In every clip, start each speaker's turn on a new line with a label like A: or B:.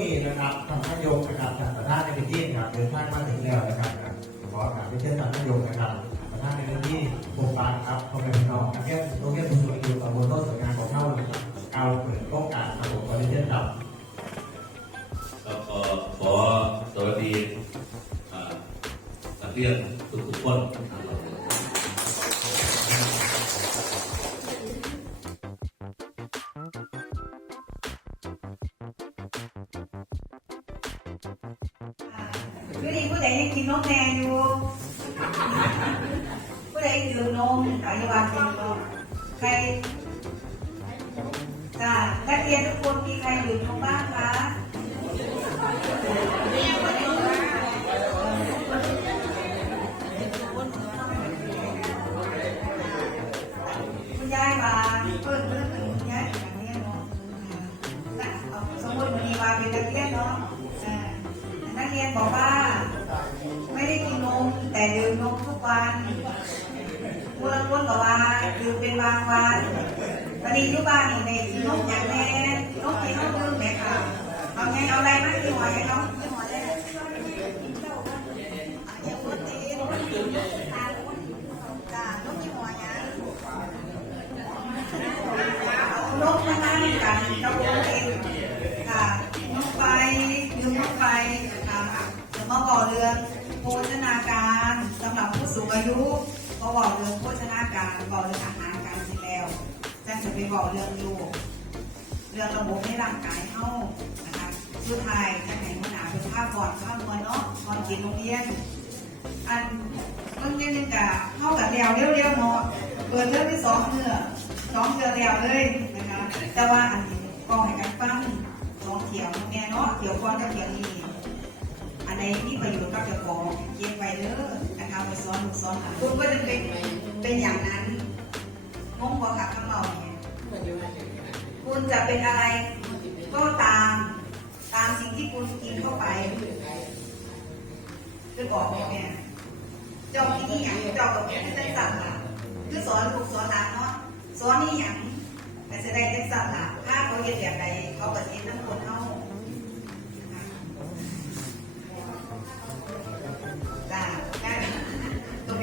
A: นี้นะครับทางท่านนายกนะครับท่านประธานในพื้นที่นะครับเดินทางมาถึงแล้วนะครับขอถามไปเชิญท่านนายกนะครับประธานในพื้นที่โครงการครับพ่อแม่พี่น้องนักเรียนโรงเรียนผู้สูงอายุตำบลโนนสวยงามของเท่านะครับเอาเปิดโครงการครับผมขอเรียนเชิญครับ
B: ก็ขอขอสวัสดีอ่านักเรียนทุกทุกๆคนนะครับ
C: คือดีผู้ใดยังกินนมแม่อยู่ผู้ใดดื่มนมอนุบาลเป็นนมใครจ้านักเรียนทุกคนมีใครดื่มนมบ้างคะคุณยายมาเพิ่มเพิ่มถึงคุณยายอย่างนี้เนาะอ่าเอาสมมติวันนี้มาเป็นนักเรียนเนาะอ่านักเรียน บอกว่า ไม่ได้กินนมแต่ดื่มนมทุกวันเมื่อล้วนกับว่าดื่มเป็นบางวันวันนี้ทุกบ้านนี่ในกินนมอย่างแน่นมกินนมดื่มไหมคะเอาไงเอาอะไรมาที่หัวให้น้องที่หัวได้อาพูดตีจ้านมที่หัวยันกมานั่งกันกับตัวเองค่ะนกไปยืมนกไป มาบอกเรื่องโภชนาการสำหรับผู้สูงอายุก็บอกเรื่องโภชนาการบอกเรื่องอาหารการกินแล้วจะจะไปบอกเรื่องลูกเรื่องระบบในร่างกายเฮานะคะสุดท้ายจะให้หัวหน้าเป็นภาพก่อนภามวลเนาะก่อนกินโรงเรียนอันเรื่องนี้นี่กะเข้ากับเดียวเรียวๆเนาะเปิดเรื่องที่สองเนื้อสองเทือเดียวเลยนะคะแต่ว่าอันนี้ก็ให้กันฟังสองเที่ยวแม่เนาะเที่ยวก่อนกับเที่ยวนี้ อันไหนมีประโยชน์กับเจ้าของเก็บไปเด้อนะคะไปสอนลูกสอนหลานคุณก็จะเป็นเป็นอย่างนั้นงงบ่ค่ะคำเมาเนี่ยคุณจะเป็นอะไร ก็ตามตามสิ่งที่คุณกินเข้าไปคือบอกแม่แม่เจ้าที่นี่อย่างเจ้ากับแม่จังสั่นล่ะคือสอนลูกสอนหลานเนาะสอนนี่อย่างแต่แสดงจังสั่นล่ะถ้าเขาเรียนแบบใดเขาก็เรียนทั้งคนเฮาจ้า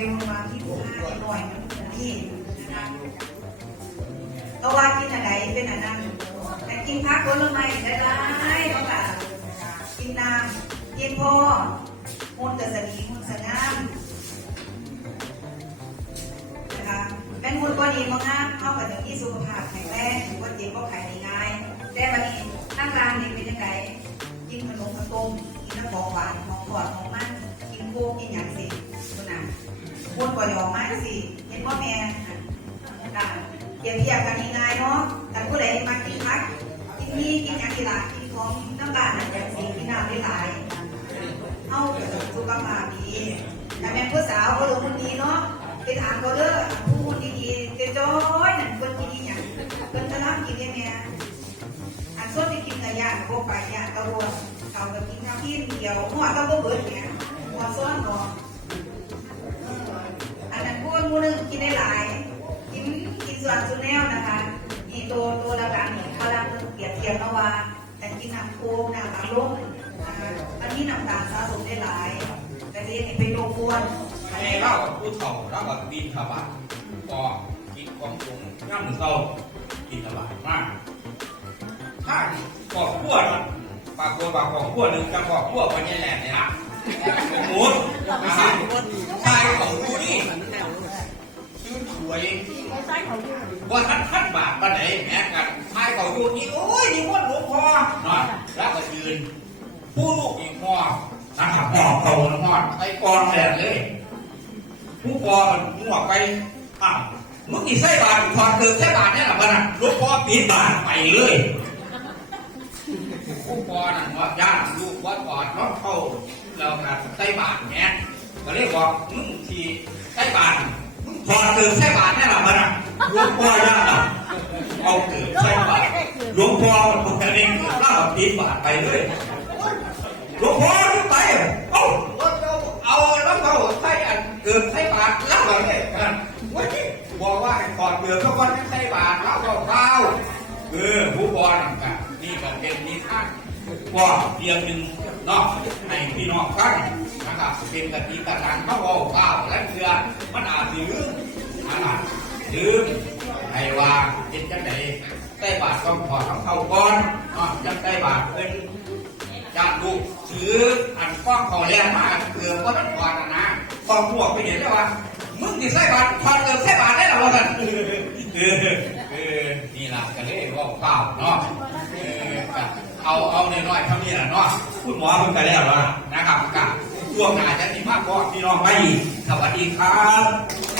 C: ตัวเป็นมาที่ผู้ห้าหน่อยมันนี่นะก็ว่ากินอะไรเป็นอันนั้นแต่กินพักผลไม้ได้ไรเขาค่ะกินน้ำกินพอมุนแต่สนีมุนสงามนะคะเป็นหุ่นก็ดีมากๆเข้ากับอย่างที่สุขภาพแข็งแรงหรือว่าเจ็บก็ไขได้ง่ายแต่วันนี้นั่งกลางนี่เป็นยังไงกินขนมข้าวต้มกินน้ำของหวานของขวดของ วนกว่าหยอกไม้สิเห็นว่าแม่ค่ะเปรียบเทียบกันง่ายเนาะแต่ผู้ใดมากินพักกินนี่กินอย่างที่หลายกินของน้ำตาลอย่างสิกินน้ำได้หลายเอาสุขภาพดีแต่แม่ผู้สาวเขาลงคนดีเนาะไปถามเขาเด้อผู้คนดีๆจ้าจ้อยนั่นคนดีๆอย่างคนจะรับกินได้แม่อันส่วนที่กินกระยาก็ไปยาตะรวจเขาก็กินข้าวที่เดียวหัวก็บ่เบิดเนี่ยหัวซ้อนเนาะ อันนั้นพวกมูนึงกินได้หลายกินกินส่วนส่วนแนวนะคะนี่ตัวตัวละกันเนี่ยเขาดังเปรียบเทียบแล้วว่าแต่กินน้ำโค้งน้ำอัดลมนะคะอันนี้น้ำตาลสะสมได้หลาย แต่จะยังเป็นโรคอ้วน
D: ในเล่าผู้เฒ่าเราก็บินทบาทก็กินของสูงย่ำเศร้าบินทบาทมากถ้าขอบขั้วนะปากตัวปากขอบขั้วหนึ่งจะขอบขั้ววันนี้แหละเนี่ยนะเป็นหมูอาหารชายของกูนี่ชื่อส วยว่าท่านท่านบาทปานไหนแม้กันชายของกูนี่โอ้ยนี่ว่าหลวงพ่อเนาะแล้วก็ยืน ผู้ลูกอีกพ่อนะครับพ่อเขานะพ่อไอ้กองแดดเลยผู้ปอมันมึงออกไปอ้าวมึงอีใส่บาทถอดเกิดใส่บาทเนี่ยหรอมันอะลูกปอปิดบาทไปเลยผู้ปอนั่นว่าญาติลูกว่าปอดน้องเข้าเราครับใส่บาทเนี่ยก็เรียกว่ามึงทีใส่บาท มึงถอดเกิดใส่บาทเนี่ยหรอมันอะลูกปอญาติอะเอาเกิดใส่บาทหลวงพ่อมันจะเล่นเกิดล่าปิดบาทไปเลยหลวงพ่อไปเอาเอาแล้วเขาใส่อันเกินใส่บาทแล้วเหรอเนี่ยกันว้ยบอกว่าขอดเปลือกทุกคนใส่บาทแล้วก็เปล่าเออผู้บอลกันนี่ก็เป็นนิทานผก็เพียงหนึ่งนาะให้พี่น้องฟัง นะครับเป็นกติกาทางเขาเอาข้าวและเกลือมันอาจสิลืมนะครับลืมให้ว่าเป็นจังไหนใต้บาทต้องขอดของเข้าก่อนเนาะจังใต้บาทเป็นญาติลูกถืออันฟ้องขาแล้วมาเกือบก็ต้องขอนะนะพองพวกไปเห็นแล้ว่ามึงที่ใส่บาทขอดเกลือใส่บาทได้หรอวะกันเออเออนี่ล่ะก็เลยบอกเปล่าเนาะเอาเอาน่อยๆเท่านี้แหละเนาะคุณหมอเพิ่งไปแล้วนะนะครับกับ ช่วงหน้าจะมีมากกว่าพี่น้องไปสวัสดีครับ